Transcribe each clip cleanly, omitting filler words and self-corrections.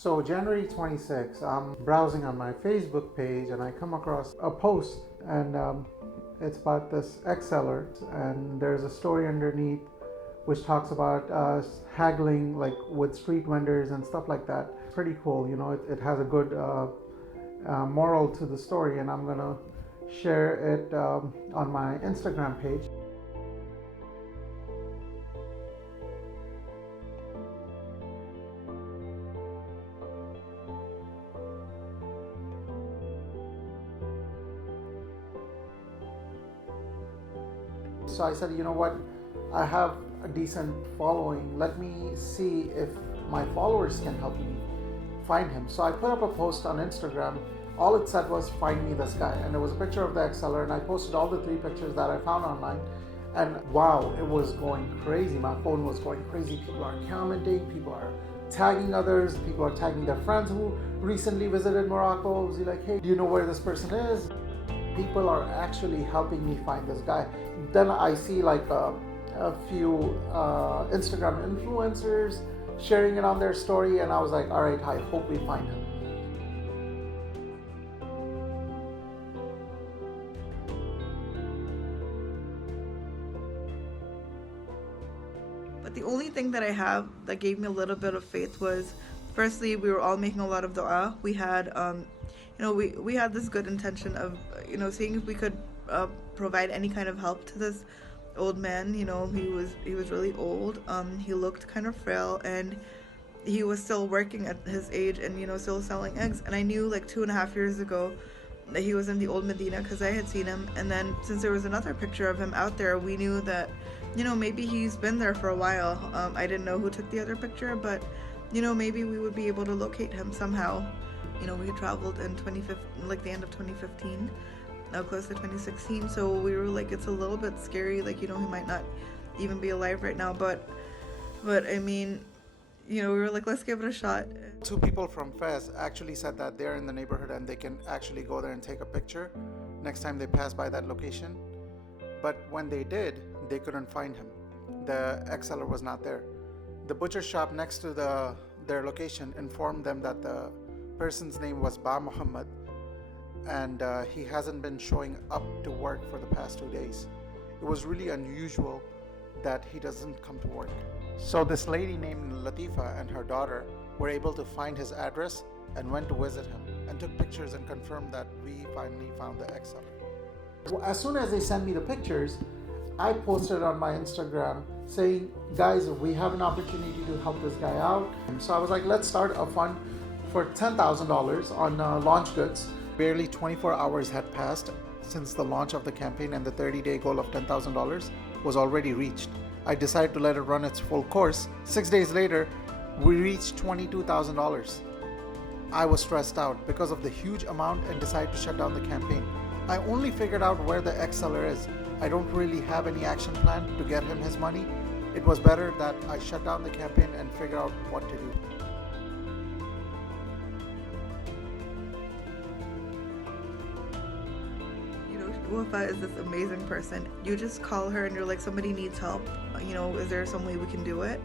So January 26th, I'm browsing on my Facebook page and I come across a post, and it's about this egg seller, and there's a story underneath which talks about haggling like with street vendors and stuff like that. Pretty cool, you know. It has a good moral to the story, and I'm gonna share it on my Instagram page. So I said, you know what? I have a decent following. Let me see if my followers can help me find him. So I put up a post on Instagram. All it said was, find me this guy. And there was a picture of the Exceller, and I posted all the 3 pictures that I found online. And wow, it was going crazy. My phone was going crazy. People are commenting, people are tagging others, people are tagging their friends who recently visited Morocco. Was like, hey, do you know where this person is? People are actually helping me find this guy. Then I see like a few Instagram influencers sharing it on their story, and I was like, all right, I hope we find him. But the only thing that I have that gave me a little bit of faith was, firstly, we were all making a lot of dua. We had, we had this good intention of, seeing if we could provide any kind of help to this old man. He was really old. He looked kind of frail, and he was still working at his age, and still selling eggs. And I knew like 2.5 years ago that he was in the old Medina because I had seen him. And then since there was another picture of him out there, we knew that maybe he's been there for a while. I didn't know who took the other picture, but maybe we would be able to locate him somehow. We had traveled in 2015, like the end of 2015, close to 2016. So we were like, it's a little bit scary. Like, he might not even be alive right now. But I mean, we were like, let's give it a shot. 2 people from Fez actually said that they're in the neighborhood and they can actually go there and take a picture next time they pass by that location. But when they did, they couldn't find him. The ex-seller was not there. The butcher shop next to their location informed them that the person's name was Mohammed, and he hasn't been showing up to work for the past 2 days. It was really unusual that he doesn't come to work. So this lady named Latifa and her daughter were able to find his address and went to visit him and took pictures and confirmed that we finally found the ex-seller. As soon as they sent me the pictures, I posted on my Instagram saying, guys, we have an opportunity to help this guy out. So I was like, let's start a fund for $10,000 on launch goods. Barely 24 hours had passed since the launch of the campaign, and the 30-day goal of $10,000 was already reached. I decided to let it run its full course. 6 days later, we reached $22,000. I was stressed out because of the huge amount and decided to shut down the campaign. I only figured out where the ex-seller is. I don't really have any action plan to get him his money. It was better that I shut down the campaign and figure out what to do. Wafa is this amazing person. You just call her and you're like, somebody needs help. Is there some way we can do it?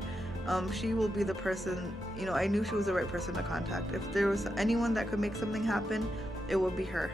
She will be the person. I knew she was the right person to contact. If there was anyone that could make something happen, it would be her.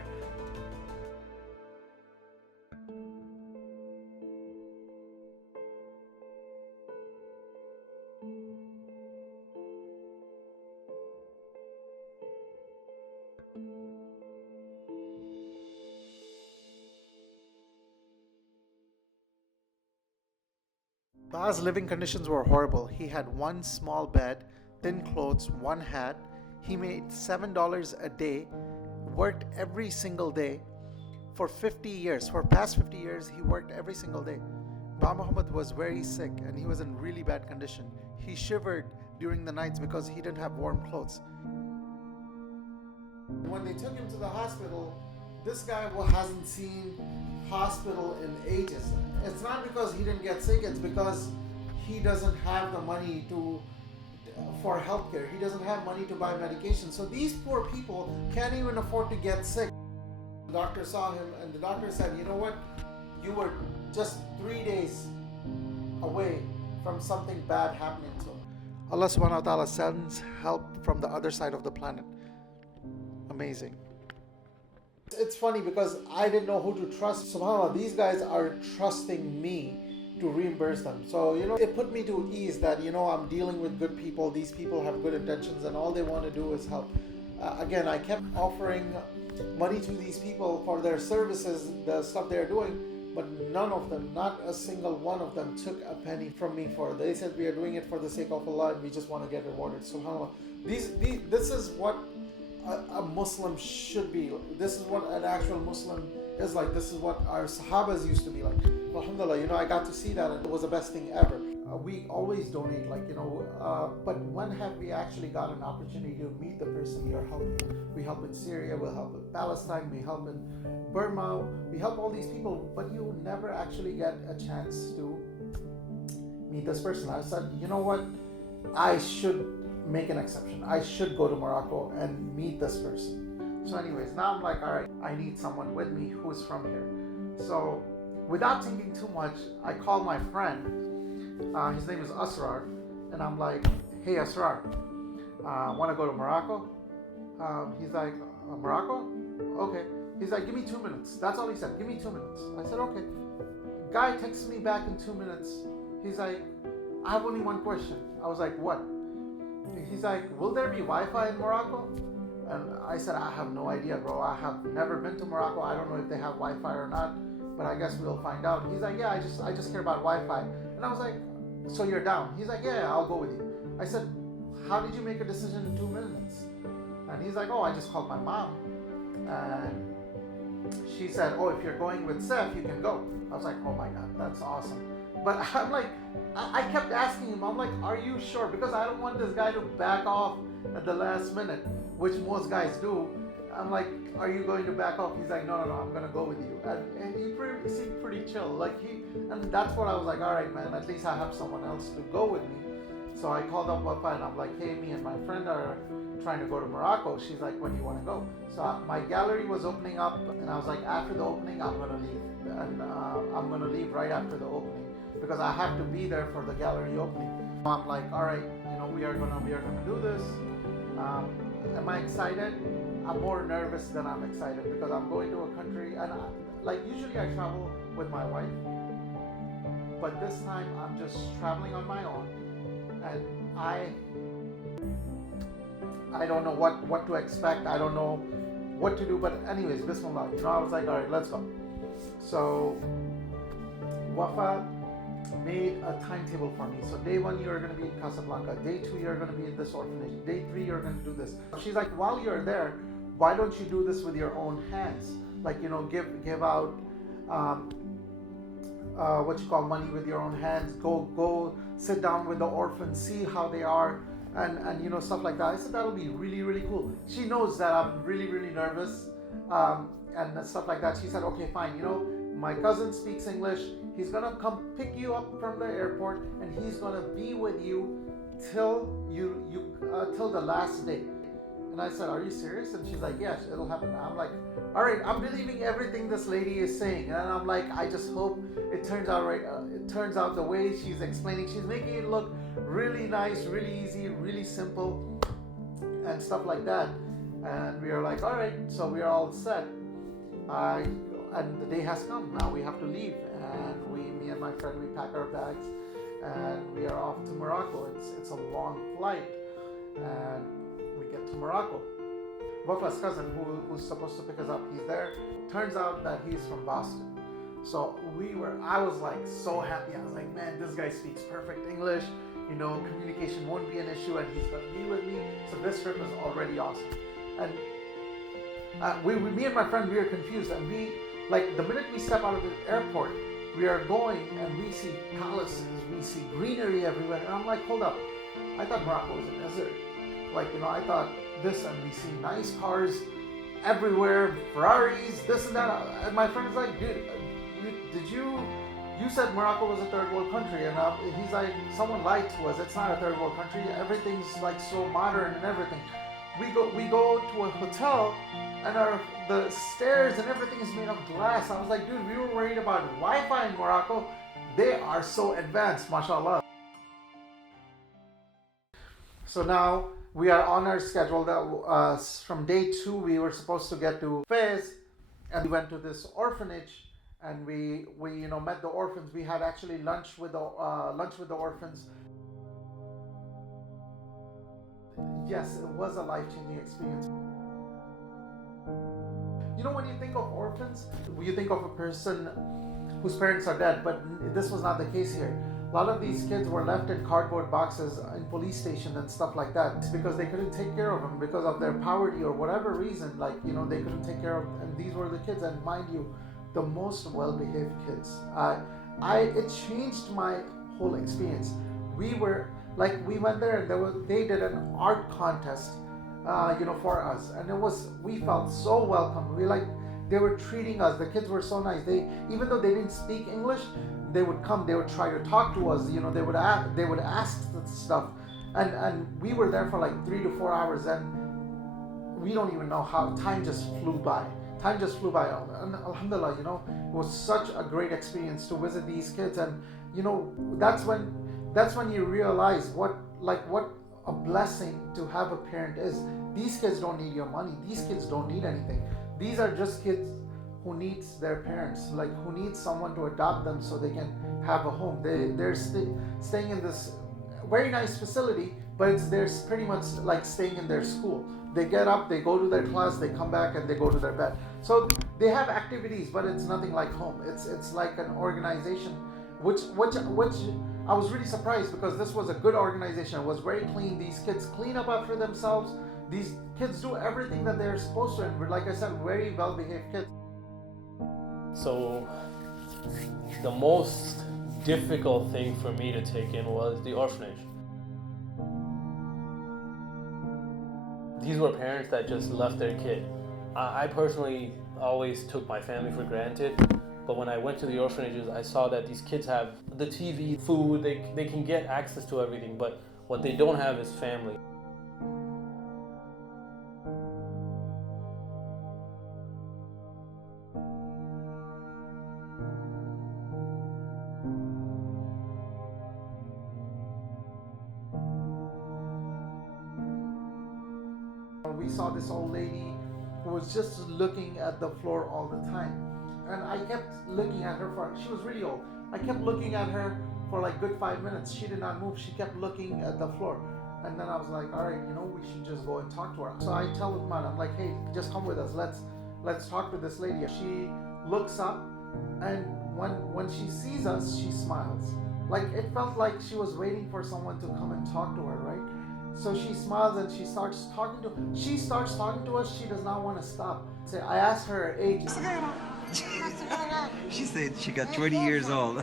Ba's living conditions were horrible. He had one small bed, thin clothes, one hat. He made $7 a day, worked every single day for 50 years. For past 50 years, he worked every single day. Ba Muhammad was very sick and he was in really bad condition. He shivered during the nights because he didn't have warm clothes. When they took him to the hospital, this guy hasn't seen hospital in ages. It's not because he didn't get sick, it's because he doesn't have the money for healthcare. He doesn't have money to buy medication. So these poor people can't even afford to get sick. The doctor saw him and the doctor said, you know what? You were just 3 days away from something bad happening to him. Allah subhanahu wa ta'ala sends help from the other side of the planet. Amazing. It's funny because I didn't know who to trust. SubhanAllah, these guys are trusting me to reimburse them. So, it put me to ease that, I'm dealing with good people. These people have good intentions and all they want to do is help. Again, I kept offering money to these people for their services, the stuff they're doing, but none of them, not a single one of them, took a penny from me for it. They said, we are doing it for the sake of Allah and we just want to get rewarded. SubhanAllah. This is what a Muslim should be. This is what an actual Muslim is like. This is what our Sahabas used to be like. Alhamdulillah, I got to see that and it was the best thing ever. We always donate, but when have we actually got an opportunity to meet the person we are helping? We help in Syria, we help in Palestine, we help in Burma, we help all these people, but you never actually get a chance to meet this person. I said, you know what? I should make an exception. I should go to Morocco and meet this person. So anyways, now I'm like, all right, I need someone with me who is from here. So without thinking too much, I call my friend. His name is Asrar, and I'm like, hey Asrar, want to go to Morocco? He's like, Morocco? Okay. He's like, give me 2 minutes. That's all he said, give me 2 minutes. I said, okay. Guy texts me back in 2 minutes. He's like, I have only one question. I was like, what? He's like, will there be Wi-Fi in Morocco? And I said, I have no idea, bro. I have never been to Morocco. I don't know if they have Wi-Fi or not, but I guess we'll find out. He's like, yeah, I just care about Wi-Fi. And I was like, so you're down? He's like, yeah, I'll go with you. I said, how did you make a decision in 2 minutes? And he's like, oh, I just called my mom. And she said, oh, if you're going with Seth, you can go. I was like, oh my God, that's awesome. But I'm like, I kept asking him, I'm like, are you sure? Because I don't want this guy to back off at the last minute, which most guys do. I'm like, are you going to back off? He's like, no, I'm going to go with you. And he seemed pretty chill. And that's what I was like, all right, man, at least I have someone else to go with me. So I called up Wafa and I'm like, hey, me and my friend are trying to go to Morocco. She's like, when do you want to go? So my gallery was opening up and I was like, after the opening, I'm going to leave. And I'm going to leave right after the opening because I have to be there for the gallery opening. I'm like, all right, we are gonna do this. Am I excited? I'm more nervous than I'm excited because I'm going to a country and usually I travel with my wife, but this time I'm just traveling on my own and I don't know what to expect. I don't know what to do, but anyways, Bismillah, I was like, all right, let's go. So Wafa made a timetable for me. So day 1 you're going to be in Casablanca, day 2 you're going to be in this orphanage, day 3 you're going to do this. She's like, while you're there, why don't you do this with your own hands? Give out money with your own hands. Go sit down with the orphans, see how they are, and stuff like that. I said that'll be really, really cool. She knows that I'm really, really nervous and stuff like that. She said, okay, fine. My cousin speaks English. He's gonna come pick you up from the airport, and he's gonna be with you till the last day. And I said, are you serious? And she's like, yes, it'll happen. I'm like, all right, I'm believing everything this lady is saying. And I'm like, I just hope it turns out right. It turns out the way she's explaining. She's making it look really nice, really easy, really simple, and stuff like that. And we are like, all right, so we are all set. And the day has come. Now we have to leave. And me and my friend, we pack our bags and we are off to Morocco. It's a long flight. And we get to Morocco. Wafa's cousin, who's supposed to pick us up, he's there. Turns out that he's from Boston. So I was like so happy. I was like, man, this guy speaks perfect English. Communication won't be an issue, and he's gonna be with me. So this trip is already awesome. And me and my friend, we are confused, and the minute we step out of the airport, we are going and we see palaces, we see greenery everywhere. And I'm like, hold up, I thought Morocco was a desert. I thought this, and we see nice cars everywhere, Ferraris, this and that. And my friend's like, dude, you said Morocco was a third world country. And he's like, someone lied to us. It's not a third world country. Everything's so modern and everything. We go to a hotel and the stairs and everything is made of glass. I was like, dude, we were worried about Wi-Fi in Morocco. They are so advanced, mashallah. So now we are on our schedule. From day 2, we were supposed to get to Fez, and we went to this orphanage, and we met the orphans. We had actually lunch with the orphans. Yes, it was a life-changing experience. When you think of orphans, you think of a person whose parents are dead, but this was not the case here. A lot of these kids were left in cardboard boxes in police stations and stuff like that. It's because they couldn't take care of them because of their poverty or whatever reason. They couldn't take care of, and these were the kids. And mind you, the most well-behaved kids. It changed my whole experience. We went there and they did an art contest, for us, and we felt so welcome. They were treating us. The kids were so nice. Even though they didn't speak English, they would come. They would try to talk to us. They would ask stuff, and we were there for like 3 to 4 hours, and we don't even know how time just flew by. Time just flew by, and alhamdulillah, it was such a great experience to visit these kids, and that's when you realize what a blessing to have a parent is. These kids don't need your money. These kids don't need anything. These are just kids who needs their parents, who needs someone to adopt them so they can have a home. They're staying in this very nice facility, but they're pretty much like staying in their school. They get up, they go to their class, they come back, and they go to their bed. So they have activities, but it's nothing like home. It's like an organization, which I was really surprised, because this was a good organization. It was very clean. These kids clean up after themselves. These kids do everything that they're supposed to, and like I said, very well-behaved kids. So the most difficult thing for me to take in was the orphanage. These were parents that just left their kid. I personally always took my family for granted, but when I went to the orphanages, I saw that these kids have the TV, food, they can get access to everything, but what they don't have is family. We saw this old lady who was just looking at the floor all the time, and I kept looking at her she was really old. I kept looking at her for like good 5 minutes. She did not move. She kept looking at the floor, and then I was like, all right, we should just go and talk to her. So I tell Uthman, I'm like, hey, just come with us. Let's talk to this lady. She looks up, and when she sees us, she smiles. It felt like she was waiting for someone to come and talk to her, right? So she smiles and she starts talking to us. She does not want to stop. I asked her her age. She said she got 20 years old.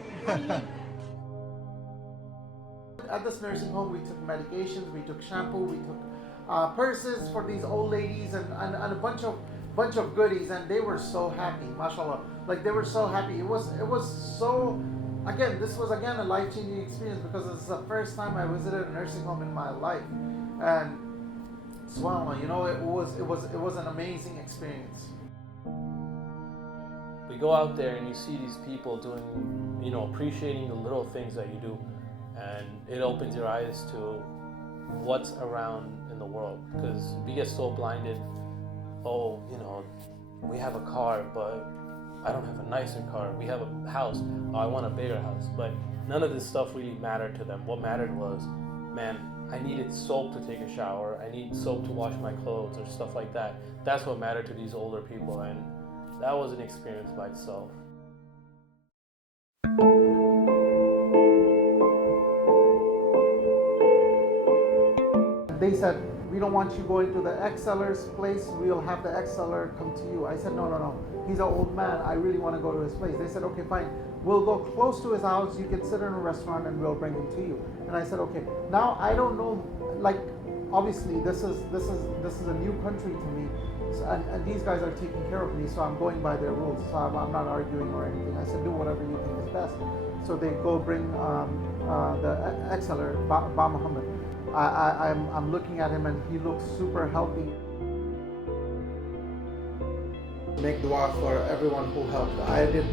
At this nursing home, we took medications, we took shampoo, we took purses for these old ladies, and a bunch of goodies, and they were so happy, mashallah. They were so happy. It was so. Again, this was a life-changing experience, because this is the first time I visited a nursing home in my life, and subhanAllah, it was an amazing experience. We go out there and you see these people doing, appreciating the little things that you do, and it opens your eyes to what's around in the world, because we get so blinded. Oh, we have a car, but I don't have a nicer car. We have a house. Oh, I want a bigger house. But none of this stuff really mattered to them. What mattered was, man, I needed soap to take a shower. I need soap to wash my clothes, or stuff like that. That's what mattered to these older people, and that was an experience by itself. They said, we don't want you going to the ex-seller's place. We'll have the ex-seller come to you. I said, no. He's an old man. I really want to go to his place. They said, okay, fine. We'll go close to his house. You can sit in a restaurant and we'll bring him to you. And I said, okay. Now I don't know, obviously this is a new country to me. And these guys are taking care of me, so I'm going by their rules. So I'm not arguing or anything. I said, do whatever you think is best. So they go bring the ex-seller, Mohammed. I'm looking at him, and he looks super healthy. Make dua for everyone who helped. I did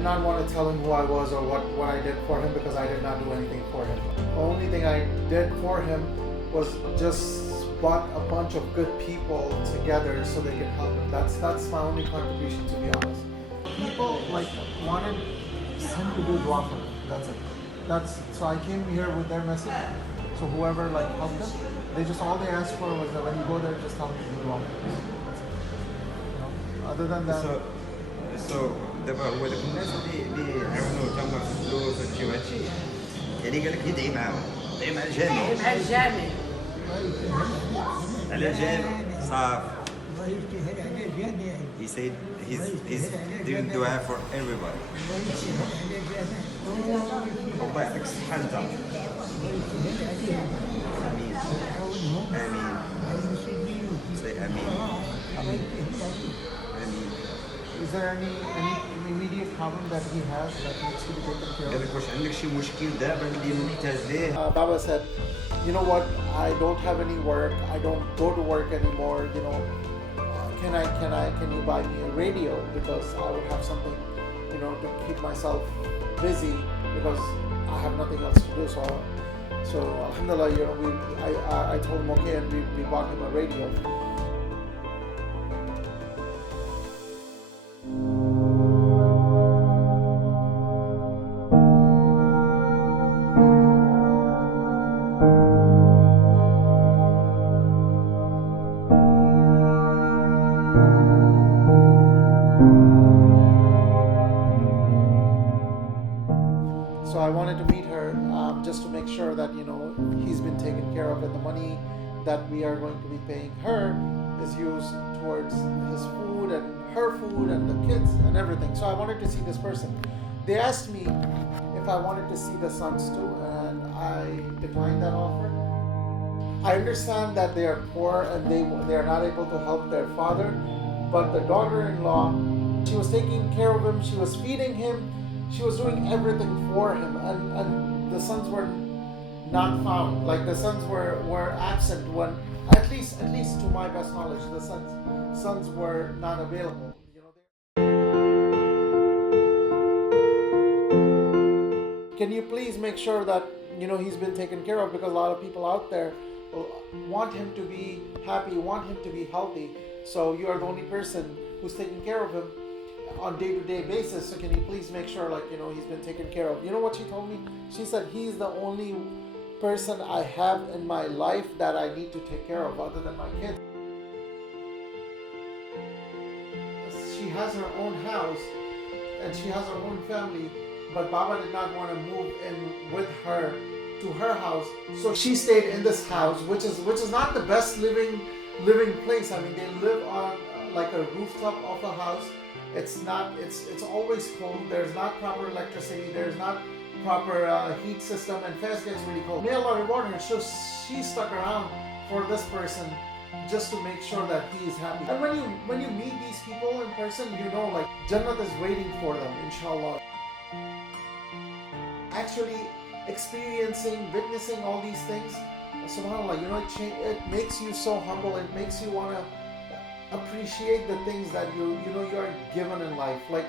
not want to tell him who I was or what I did for him, because I did not do anything for him. The only thing I did for him was just brought a bunch of good people together so they can help him. That's my only contribution, to be honest. People like wanted him to do dua for them. That's it. So I came here with their message. So whoever like helped them, all they asked for was that when you go there, just tell them to do dua for them. Other than that. So دابا هو داك الناس اللي عاونوه تما في الفلوس وهادشي وهادشي يعني قال لك يدعي معاهم يدعي مع الجامع مع الجامع على الجامع صافي. He said he's doing dua for everybody. الله يعطيك الصحة أنت. آمين. آمين. Say آمين. آمين. Is there any immediate problem that he has that needs to be taken care قال of? لك واش عندك شي مشكل دابا اللي محتاج ليه؟ Baba said, you know what? I don't have any work. I don't go to work anymore. You know, can you buy me a radio, because I would have something, you know, to keep myself busy because I have nothing else to do. So alhamdulillah, you know, I told him okay, and we bought him a radio. So I wanted to meet her just to make sure that, you know, he's been taken care of, and the money that we are going to be paying her is used towards his food and her food and the kids and everything. So I wanted to see this person. They asked me if I wanted to see the sons too, and I declined that offer. I understand that they are poor and they are not able to help their father, but the daughter-in-law, she was taking care of him, she was feeding him, she was doing everything for him, and the sons were not found. Like the sons were absent when, at least to my best knowledge, the sons were not available. You know, can you please make sure that, you know, he's been taken care of, because a lot of people out there want him to be happy, want him to be healthy. So you are the only person who's taking care of him on day-to-day basis. So can you please make sure, like, you know, he's been taken care of? You know what she told me? She said, he's the only person I have in my life that I need to take care of other than my kids. She has her own house and she has her own family, but Baba did not want to move in with her to her house, so she stayed in this house, which is not the best living place. I mean, they live on like a rooftop of a house. It's always cold. There's not proper electricity. There's not proper heat system, and Fez gets really cold. May Allah reward her. So she stuck around for this person just to make sure that he is happy. And when you meet these people in person, you know, like, Jannat is waiting for them, inshallah. Actually experiencing, witnessing all these things, subhanAllah, you know, it makes you so humble. It makes you want to appreciate the things that you know you are given in life. Like,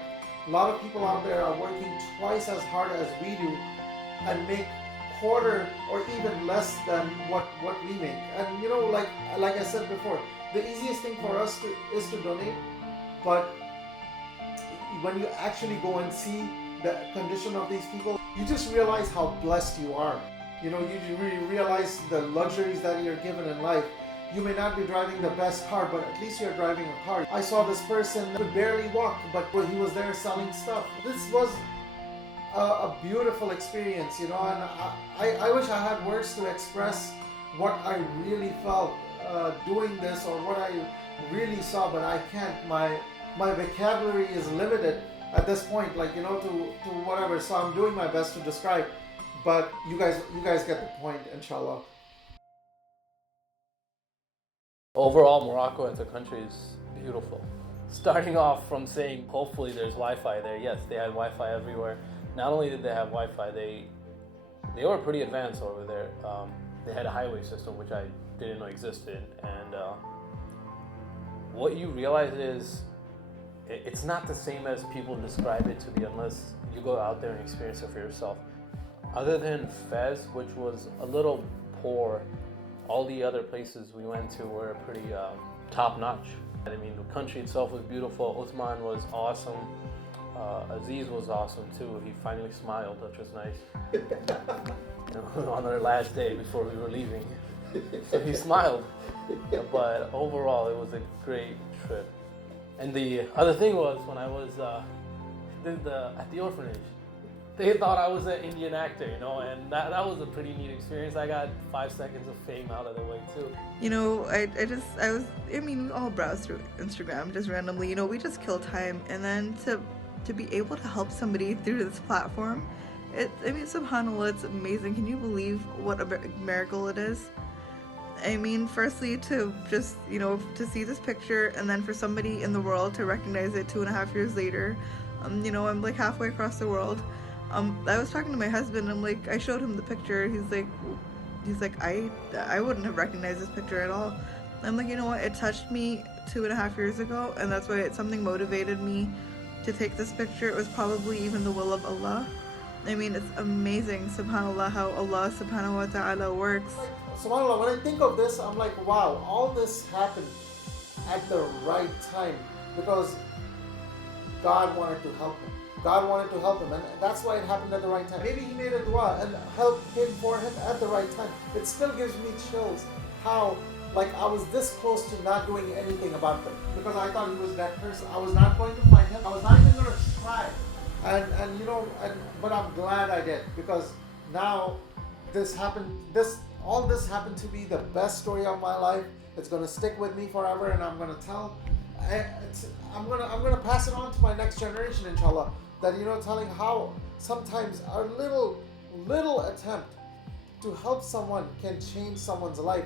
a lot of people out there are working twice as hard as we do and make quarter or even less than what we make. And you know, like I said before, the easiest thing for us is to donate, but when you actually go and see the condition of these people, you just realize how blessed you are. You know, you really realize the luxuries that you're given in life. You may not be driving the best car, but at least you're driving a car. I saw this person who could barely walk, but he was there selling stuff. This was a beautiful experience, you know, and I wish I had words to express what I really felt doing this, or what I really saw, but I can't. My vocabulary is limited at this point, like, you know, to whatever. So I'm doing my best to describe, but you guys get the point, inshallah. Overall, Morocco as a country is beautiful. Starting off from saying hopefully there's Wi-Fi there. Yes, they had Wi-Fi everywhere. Not only did they have Wi-Fi, they were pretty advanced over there. They had a highway system, which I didn't know existed. And what you realize is it's not the same as people describe it to be unless you go out there and experience it for yourself. Other than Fez, which was a little poor, all the other places we went to were pretty top notch. I mean, the country itself was beautiful. Uthman was awesome. Aziz was awesome too. He finally smiled, which was nice. On our last day before we were leaving, so he smiled. But overall, it was a great trip. And the other thing was when I was at the orphanage, they thought I was an Indian actor, and that was a pretty neat experience. I got 5 seconds of fame out of the way too. We all browse through Instagram just randomly, we just kill time. And then to be able to help somebody through this platform, subhanAllah, it's amazing. Can you believe what a miracle it is? Firstly, to just, to see this picture, and then for somebody in the world to recognize it 2.5 years later. I'm like halfway across the world. I was talking to my husband. I showed him the picture. He's like, I wouldn't have recognized this picture at all. I'm like, you know what? It touched me 2.5 years ago, and that's why something motivated me to take this picture. It was probably even the will of Allah. It's amazing, subhanAllah, how Allah subhanahu wa ta'ala works. SubhanAllah, when I think of this, I'm like, wow, all this happened at the right time because God wanted to help him. God wanted to help him, and that's why it happened at the right time. Maybe he made a dua and help came for him at the right time. It still gives me chills how, I was this close to not doing anything about them because I thought he was that person. I was not going to find him. I was not even going to try. But I'm glad I did because now this happened. All this happened to be the best story of my life. It's going to stick with me forever, and I'm going to tell. I'm going to pass it on to my next generation, inshallah. That telling how sometimes our little attempt to help someone can change someone's life.